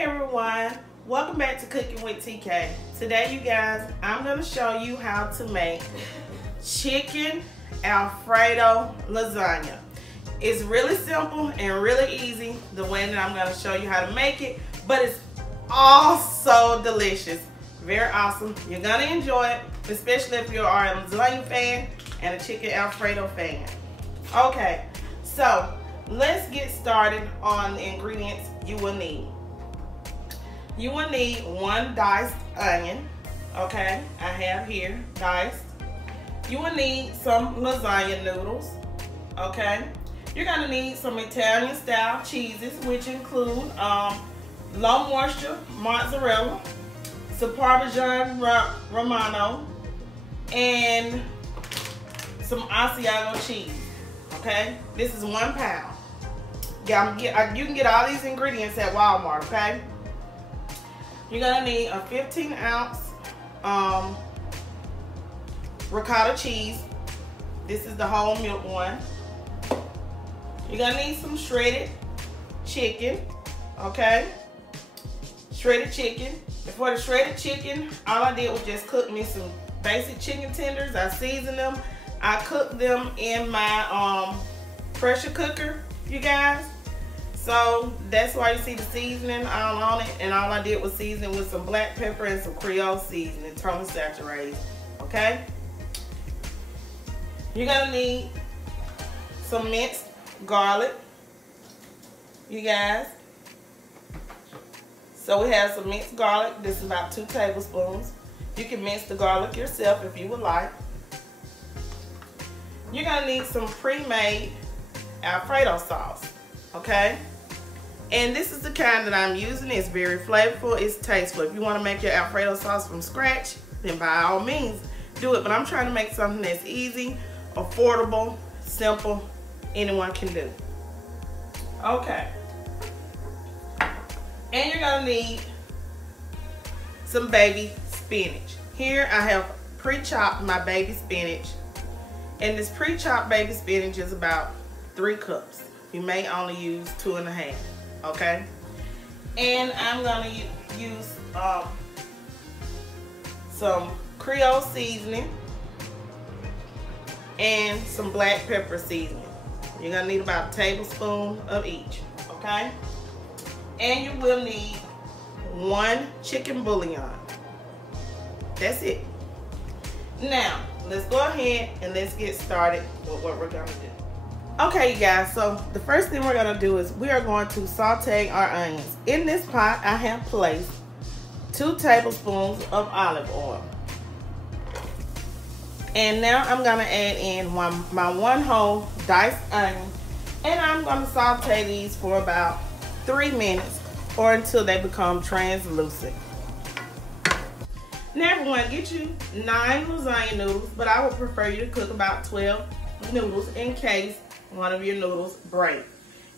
Hey everyone, welcome back to Cooking with TK. Today you guys, I'm going to show you how to make chicken Alfredo lasagna. It's really simple and really easy the way that I'm going to show you how to make it, but it's also delicious. Very awesome. You're going to enjoy it, especially if you are a lasagna fan and a chicken Alfredo fan. Okay, so let's get started on the ingredients you will need. You will need 1 diced onion, okay? I have here diced. You will need some lasagna noodles, okay? You're gonna need some Italian style cheeses, which include low moisture mozzarella, some Parmesan Romano, and some Asiago cheese, okay? This is 1 pound. You can get all these ingredients at Walmart, okay? You're gonna need a 15-ounce ricotta cheese. This is the whole milk one. You're gonna need some shredded chicken, okay? Shredded chicken. For the shredded chicken, all I did was just cook me some basic chicken tenders. I seasoned them. I cooked them in my pressure cooker, you guys. So that's why you see the seasoning all on it, and all I did was season with some black pepper and some Creole seasoning, totally saturated, okay? You're gonna need some minced garlic, you guys. So we have some minced garlic. This is about 2 tablespoons. You can mince the garlic yourself if you would like. You're gonna need some pre-made Alfredo sauce, okay? And this is the kind that I'm using. It's very flavorful, it's tasteful. If you want to make your Alfredo sauce from scratch, then by all means do it. But I'm trying to make something that's easy, affordable, simple, anyone can do. Okay. And you're gonna need some baby spinach. Here I have pre-chopped my baby spinach. And this pre-chopped baby spinach is about 3 cups. You may only use 2.5, okay? And I'm gonna use some Creole seasoning and some black pepper seasoning. You're gonna need about a tablespoon of each, okay? And you will need 1 chicken bouillon. That's it. Now, let's go ahead and let's get started with what we're gonna do. Okay, you guys, so the first thing we're gonna do is we are going to saute our onions. In this pot, I have placed 2 tablespoons of olive oil. And now I'm gonna add in my 1 whole diced onion, and I'm gonna saute these for about 3 minutes or until they become translucent. Now everyone, get you 9 lasagna noodles, but I would prefer you to cook about 12 noodles in case one of your noodles break.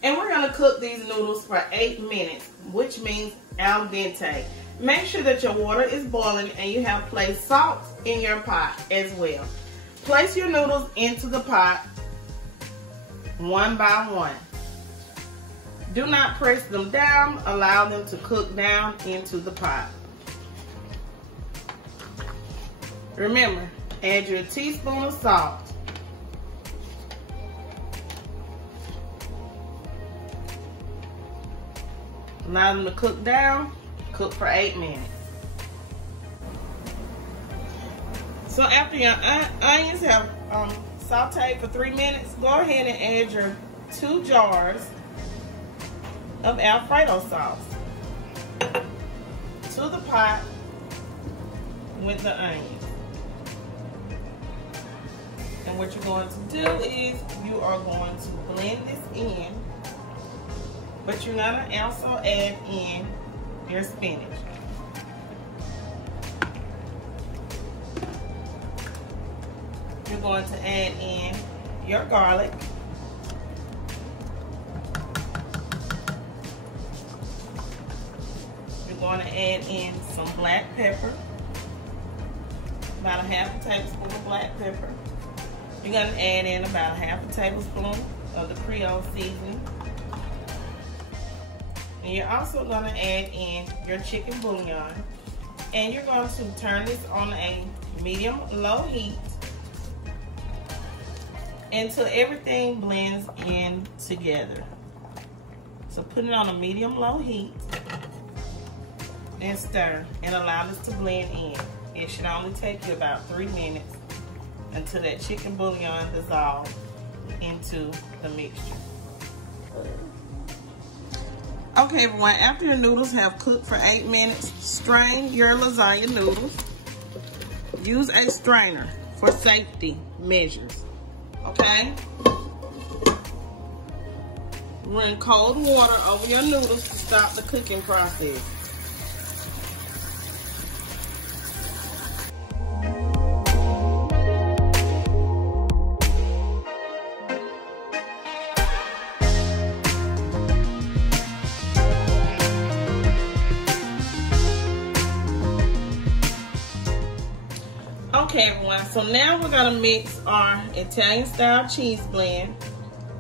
And we're gonna cook these noodles for 8 minutes, which means al dente. Make sure that your water is boiling and you have placed salt in your pot as well. Place your noodles into the pot one by one. Do not press them down, allow them to cook down into the pot. Remember, add your teaspoon of salt. Allow them to cook down, cook for 8 minutes. So after your onions have sauteed for 3 minutes, go ahead and add your 2 jars of Alfredo sauce to the pot with the onions. And what you're going to do is you are going to blend this in, but you're going to also add in your spinach. You're going to add in your garlic. You're going to add in some black pepper, about a 1/2 tablespoon of black pepper. You're going to add in about a 1/2 tablespoon of the Creole seasoning. And you're also going to add in your chicken bouillon. And you're going to turn this on a medium-low heat until everything blends in together. So put it on a medium-low heat and stir and allow this to blend in. It should only take you about 3 minutes until that chicken bouillon dissolves into the mixture. Okay everyone, after your noodles have cooked for 8 minutes, strain your lasagna noodles. Use a strainer for safety measures, okay? Run cold water over your noodles to stop the cooking process. Okay everyone, so now we're gonna mix our Italian style cheese blend,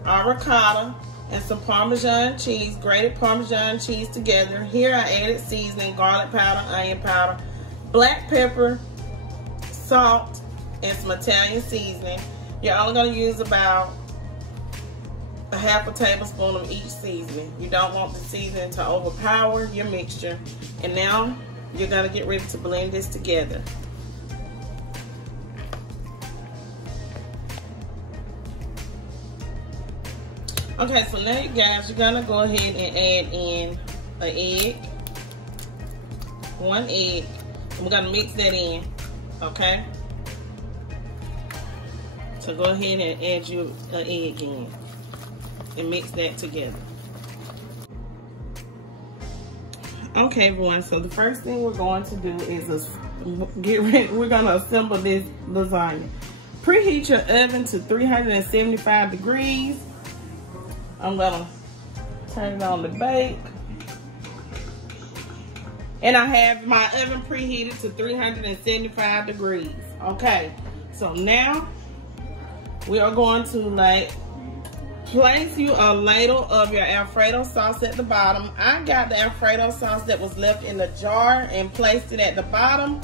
our ricotta, and some Parmesan cheese, grated Parmesan cheese together. Here I added seasoning, garlic powder, onion powder, black pepper, salt, and some Italian seasoning. You're only gonna use about a half a tablespoon of each seasoning. You don't want the seasoning to overpower your mixture. And now you're gonna get ready to blend this together. Okay, so now you guys, you're gonna go ahead and add in an egg, 1 egg. We're gonna mix that in, okay? So go ahead and add your egg in and mix that together. Okay, everyone, so the first thing we're going to do is get ready. We're gonna assemble this lasagna. Preheat your oven to 375 degrees. I'm gonna turn it on to bake. And I have my oven preheated to 375 degrees. Okay, so now we are going to place you a ladle of your Alfredo sauce at the bottom. I got the Alfredo sauce that was left in the jar and placed it at the bottom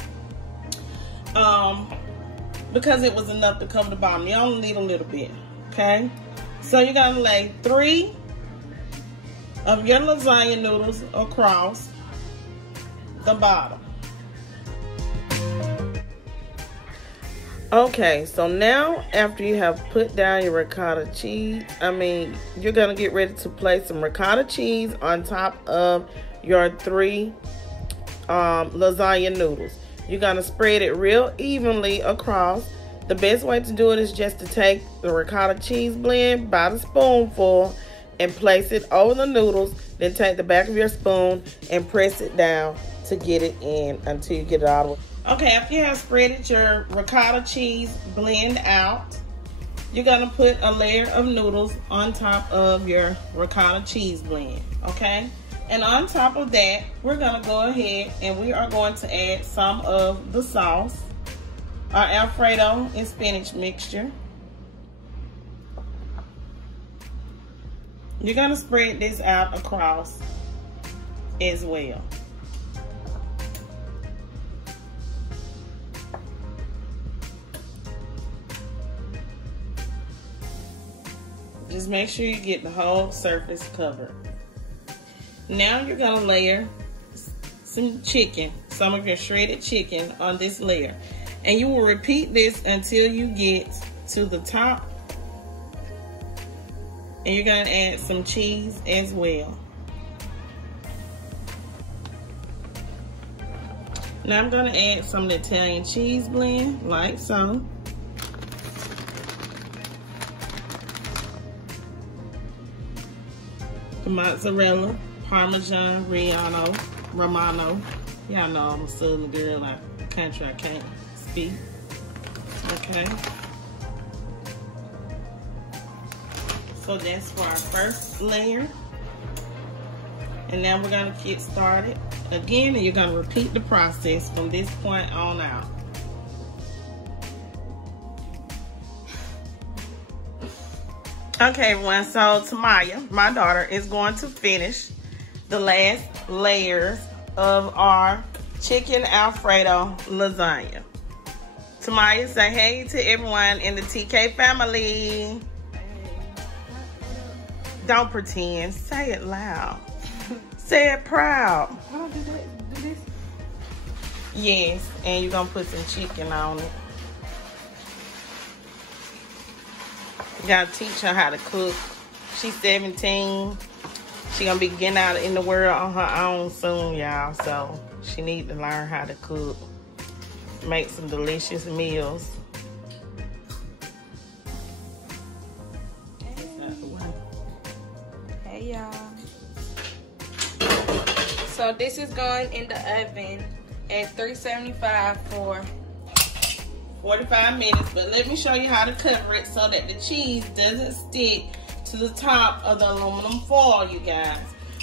because it was enough to cover the bottom. You only need a little bit, okay? So you're gonna lay 3 of your lasagna noodles across the bottom. Okay, so now after you have put down your ricotta cheese, you're gonna get ready to place some ricotta cheese on top of your 3 lasagna noodles. You're gonna spread it real evenly across. The best way to do it is just to take the ricotta cheese blend by the spoonful and place it over the noodles. Then take the back of your spoon and press it down to get it in until you get it all the way. Okay, after you have spreaded your ricotta cheese blend out, you're gonna put a layer of noodles on top of your ricotta cheese blend, okay? And on top of that, we're gonna go ahead and we are going to add some of the sauce, our Alfredo and spinach mixture. You're gonna spread this out across as well. Just make sure you get the whole surface covered. Now you're gonna layer some chicken, some of your shredded chicken on this layer. And you will repeat this until you get to the top. And you're gonna add some cheese as well. Now I'm gonna add some of the Italian cheese blend, like so. The mozzarella, Parmesan, Romano. Y'all know I'm a Southern girl, like country I can't speak. Okay. So that's for our first layer. And now we're gonna get started again, and you're gonna repeat the process from this point on out. Okay, everyone, so Tamaya, my daughter, is going to finish the last layers of our chicken Alfredo lasagna. Tamaya, say hey to everyone in the TK family. Don't pretend. Say it loud. Say it proud. How do I do that? Do this? Yes, and you're gonna put some chicken on it. You gotta teach her how to cook. She's 17. She gonna be getting out in the world on her own soon, y'all. So she need to learn how to cook. Make some delicious meals. Hey y'all. So this is going in the oven at 375 for 45 minutes, but let me show you how to cover it so that the cheese doesn't stick to the top of the aluminum foil, you guys.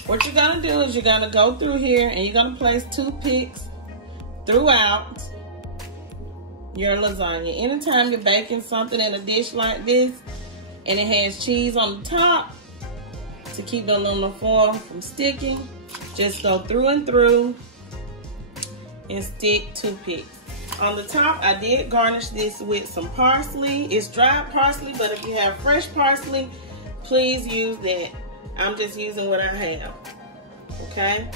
What you're gonna do is you're gonna go through here and you're gonna place toothpicks throughout your lasagna. Anytime you're baking something in a dish like this and it has cheese on the top, to keep the aluminum foil from sticking, just go through and through and stick toothpicks. On the top, I did garnish this with some parsley. It's dried parsley, but if you have fresh parsley, please use that. I'm just using what I have, okay?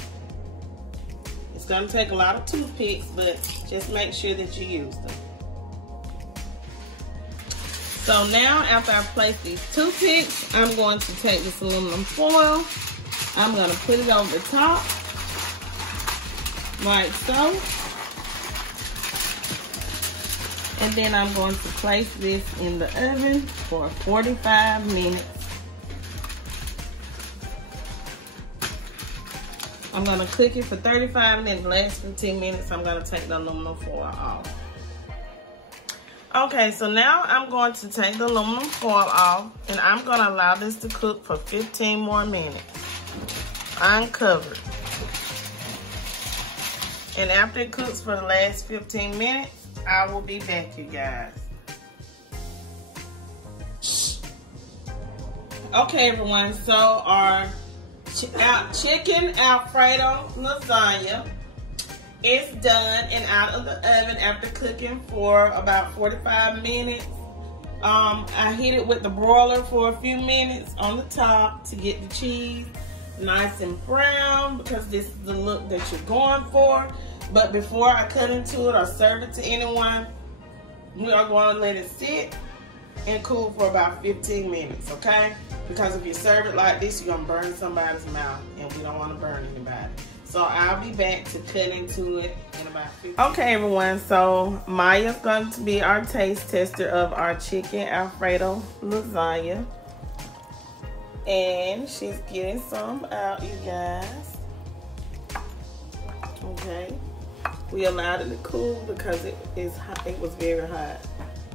It's gonna take a lot of toothpicks, but just make sure that you use them. So now, after I place these toothpicks, I'm going to take this aluminum foil. I'm gonna put it over the top, like so. And then I'm going to place this in the oven for 45 minutes. I'm gonna cook it for 35 minutes. The last 15 minutes, I'm gonna take the aluminum foil off. Okay, so now I'm going to take the aluminum foil off and I'm gonna allow this to cook for 15 more minutes, uncovered. And after it cooks for the last 15 minutes, I will be back, you guys. Okay, everyone, so our chicken Alfredo lasagna is done and out of the oven after cooking for about 45 minutes. I heat it with the broiler for a few minutes on the top to get the cheese nice and brown, because this is the look that you're going for. But before I cut into it or serve it to anyone, we are going to let it sit and cool for about 15 minutes, okay? Because if you serve it like this, you're going to burn somebody's mouth, and we don't want to burn anybody. So I'll be back to cut into it in about 15 minutes. Okay, everyone, so Maya's going to be our taste tester of our chicken Alfredo lasagna. And she's getting some out, you guys. Okay. We allowed it to cool because it is hot. It was very hot.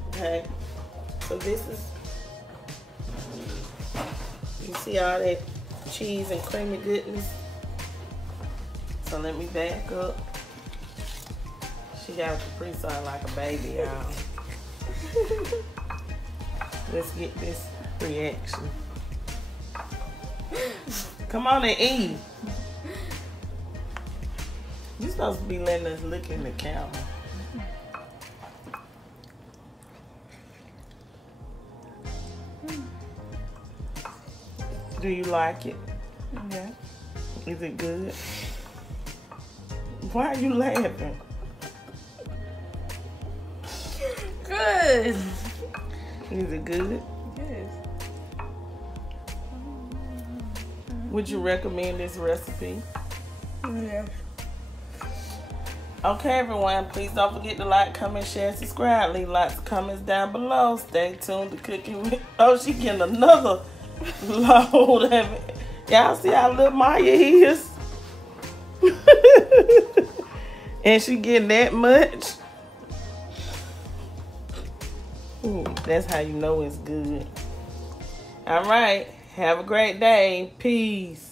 Okay. So this is, you see all that cheese and creamy goodness. So let me back up. She got a Capri Sun like a baby, y'all. Let's get this reaction. Come on and eat. You're supposed to be letting us look in the camera. Do you like it? Yeah. Is it good? Why are you laughing? Good. Is it good? Yes. Would you recommend this recipe? Yes. Okay, everyone, please don't forget to like, comment, share, subscribe. Leave lots of comments down below. Stay tuned to Cooking with... Oh, she getting another load of it. Y'all see how little Maya is? And she getting that much? Ooh, that's how you know it's good. All right. Have a great day. Peace.